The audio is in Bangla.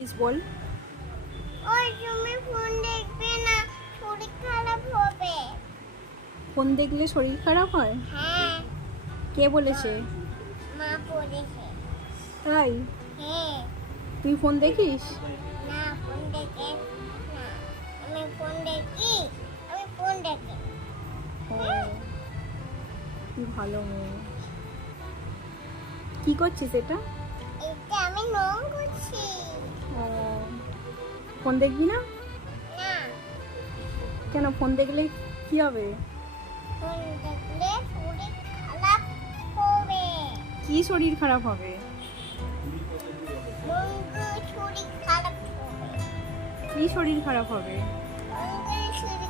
প্লিজ বল। ওই তুমি ফোন দেখবে না, শরীর খারাপ হবে। ফোন দেখলে শরীর খারাপ হয়? হ্যাঁ, কে বলেছে? মা বলেছে। তাই? হ্যাঁ। তুই ফোন দেখিস? না, ফোন দেখে না। আমি ফোন দেখি। আমি ফোন দেখি। ও, কি ভালো মেয়ে। কি করছিস এটা? এটা আমি নং করছি। ও, ফোন দেখবি না? না, কেন, ফোন দেখলে কি হবে? ফোন দেখলে শরীর খারাপ হবে। কি শরীর খারাপ হবে? মঙ্গল শরীর খারাপ হবে। কি শরীর খারাপ হবে? মঙ্গল শরীর